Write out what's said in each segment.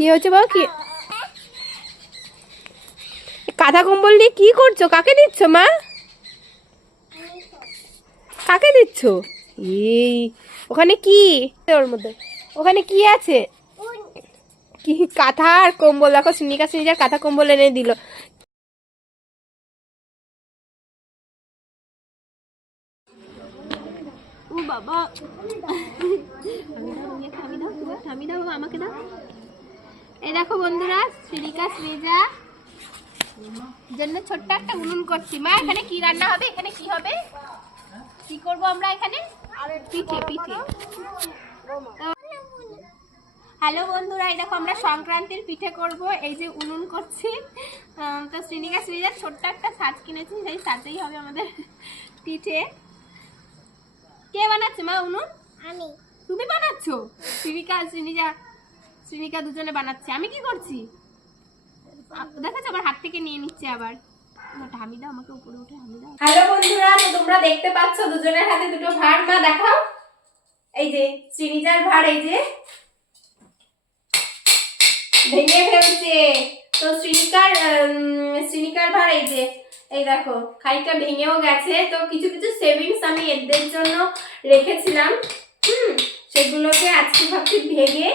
কি হয়েছে বাবা? কি কাঁথা কম্বল দিয়ে কি করছো? কাকে দিচ্ছ মা? কাকে দিচ্ছ? এই ওখানে কি? ওর মধ্যে ওখানে কি আছে? কি কাঁথা আর কম্বল? দেখো সুনিকা সুনিজার কাঁথা কম্বল এনে দিল। ও বাবা, থামি দাও আমাকে দাও। এই দেখো বন্ধুরা, সুনিকা সুনিজা জন্য ছোট্ট একটা উনুন করছি। মা এখানে কি রান্না হবে? এখানে কি হবে? কি করব আমরা এখানে? পিঠে পিঠে। হ্যালো বন্ধুরা, এই দেখো আমরা সংক্রান্তির পিঠে করব। এই যে উনুন করছি। তো শ্রীনিকা শ্রীজার ছোট্ট একটা সাজ কিনেছি, সেই সাজেই হবে আমাদের পিঠে। কে বানাচ্ছে মা উনুন? আমি। তুমি বানাচ্ছো? শ্রীনিকা শ্রীনিকা দুজনে বানাচ্ছে। আমি কি করছি দেখেছো? আমার হাত থেকে নিয়ে নিচ্ছে আবার। হামি দাও আমাকে, উপরে উঠে হামি দাও। হ্যালো বন্ধুরা, তো তোমরা দেখতে পাচ্ছ দুজনের হাতে দুটো ভাঁড়। মা দেখাও। এই যে শ্রীনিজার ভাঁড়, এই যে ভেঙে ফেলছে। তো শ্রীনিকার ভাঁড় এই যে, এই দেখো খানিকটা ভেঙেও গেছে। তো কিছু কিছু সেভিংস আমি এদের জন্য রেখেছিলাম, সেগুলোকে আজকে ভাবছি ভেঙে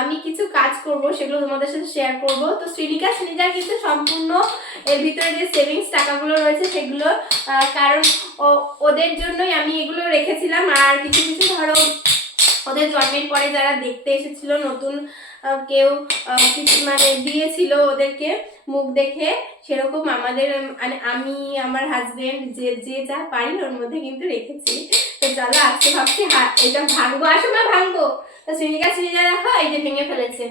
আমি কিছু কাজ করব, সেগুলো তোমাদের সাথে শেয়ার করব। তো শ্রীনিকা শ্রীনিজার কিন্তু সম্পূর্ণ এর ভিতরে যে সেভিংস টাকাগুলো রয়েছে সেগুলো, কারণ ওদের জন্যই আমি এগুলো রেখেছিলাম। আর কিছু কিছু ধরো ওদের জন্মের পরে যারা দেখতে এসেছিল, নতুন কেউ কিছু মানে দিয়েছিল ওদেরকে মুখ দেখে, সেরকম আমাদের মানে আমি আমার হাজবেন্ড যে যা পারি ওর মধ্যে কিন্তু রেখেছি। তো চলো আজকে ভাবছি এটা ভাঙবো। আসো না ভাঙবো। তো শ্রীনিকা শ্রীনিজা দেখো এই যে ভেঙে ফেলেছে।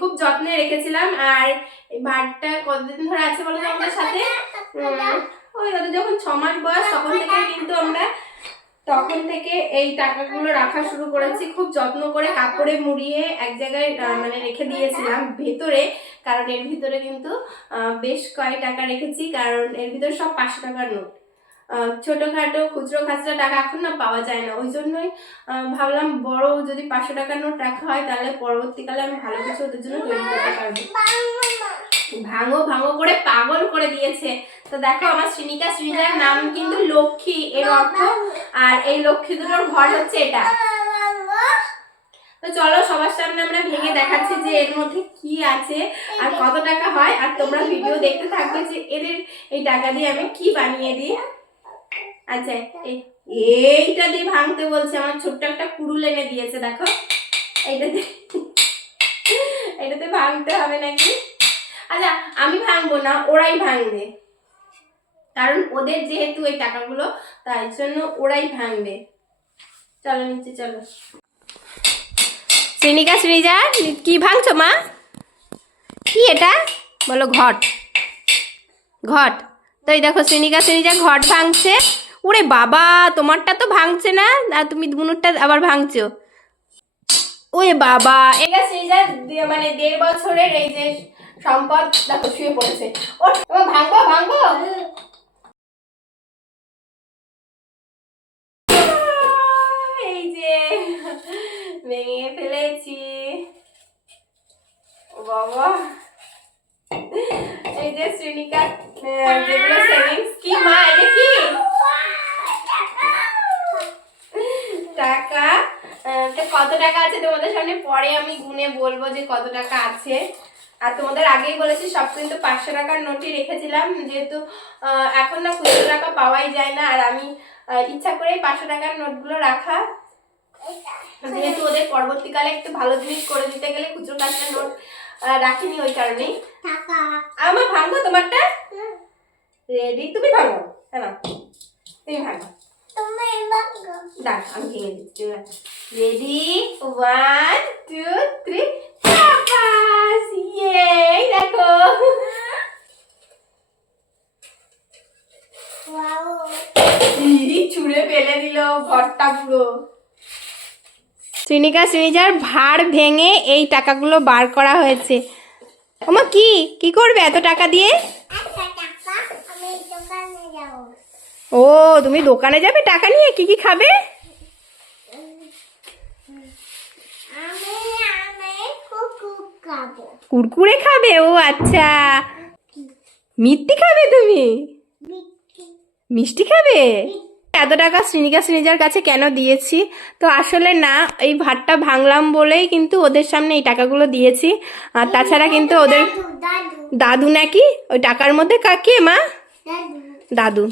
খুব যত্নে রেখেছিলাম। আর এই ভাতটা কতদিন ধরে আছে বলো তো আমাদের সাথে? ওই ওদের যখন 6 মাস বয়স তখন থেকে এই টাকাগুলো রাখা শুরু করেছি। খুব যত্ন করে কাপড়ে মুড়িয়ে এক জায়গায় মানে রেখে দিয়েছিলাম ভেতরে, কারণ এর ভিতরে কিন্তু বেশ কয়েক টাকা রেখেছি, কারণ এর ভিতরে সব 500 টাকার নোট। ছোটখাটো খুচরো খাচরা টাকা এখন না পাওয়া যায় না, ওই জন্যই ভাবলাম বড় যদি 500 টাকার নোট রাখা হয় তাহলে পরবর্তীকালে আমি ভালো কিছু ওদের জন্য তৈরি করতে পারবো। ভাঙো করে পাগল করে দিয়েছে। তো দেখো আমার শ্রীনিকা শ্রীজার নাম কিন্তু লক্ষ্মী এর অর্থ, আর এই লক্ষ্মী দুটোর ঘর হচ্ছে এটা। তো চলো সবার সামনে আমরা ভেঙে দেখাচ্ছি যে এর মধ্যে কি আছে আর কত টাকা হয়, আর তোমরা ভিডিও দেখতে থাকবে যে এদের এই টাকা দিয়ে আমি কি বানিয়ে দিই। আচ্ছা এইটা দিয়ে ভাঙতে বলছে, আমার ছোট্ট একটা কুড়ুল এনে দিয়েছে। দেখো এটাতে ভাঙতে হবে নাকি? আচ্ছা আমি ভাঙবো না, ওরাই ভাঙবে, কারণ ওদের যেহেতু এই টাকাগুলো, তাই জন্য ওরাই ভাঙবে। চলো নিচে চলো। শ্রীনিকা শ্রীজা কি ভাঙছো মা? কি এটা বলো? ঘট। তো এই দেখো শ্রীনিকা শ্রীজা ঘট ভাঙছে। ওরে বাবা, তোমারটা তো ভাঙছে না, আর তুমি দুনুরটা আবার ভাঙছো। ওরে বাবা, এটা শ্রীজা মানে 1.5 বছরের এই যে সম্পদ, দেখো শুয়ে পড়েছে। ও ভাঙবো এই যে ভেঙে ফেলেছি। ও বাবা, এই যে শ্রীনিকা যেগুলো সেভিংস। কি মা এটা কি টাকা? কত টাকা আছে তোমাদের সামনে পরে আমি গুনে বলবো যে কত টাকা আছে। আর তোমাদের আগেই বলেছি সব কিন্তু 500 টাকার নোটই রেখেছিলাম, যেহেতু এখন না খুচরো টাকা পাওয়াই যায় না, আর আমি ইচ্ছা করেই 500 টাকার নোটগুলো রাখা, যেহেতু ওদের পরবর্তীকালে একটু ভালো জিনিস করে দিতে গেলে খুচরো টাকার নোট রাখিনি, ওই কারণেই। আমার ভাঙবো তোমারটা? রেডি? তুমি ভাঙো। হ্যাঁ তুমি ভাঙো। দাঁড়া আমি ভেঙে দিচ্ছি। রেডি? 1 2 3 চাপাস। ইয়ে দেখো ছুঁড়ে ফেলে দিল ঘরটা পুরো। শ্রীনিকা শ্রীনিজার ভাঁড় ভেঙে এই টাকাগুলো বার করা হয়েছে। ওমা কি করবে এত টাকা দিয়ে? ও তুমি দোকানে যাবে টাকা নিয়ে? কি খাবে? কুরকুরে খাবে? ও আচ্ছা, মিষ্টি খাবে তুমি? মিষ্টি খাবে? এত টাকা শ্রীনিজার কাছে কেন দিয়েছি? তো আসলে না, এই ভাতটা ভাঙলাম বলেই কিন্তু ওদের সামনে এই টাকাগুলো দিয়েছি। আর তাছাড়া কিন্তু ওদের দাদু নাকি ওই টাকার মধ্যে কে মা? দাদু।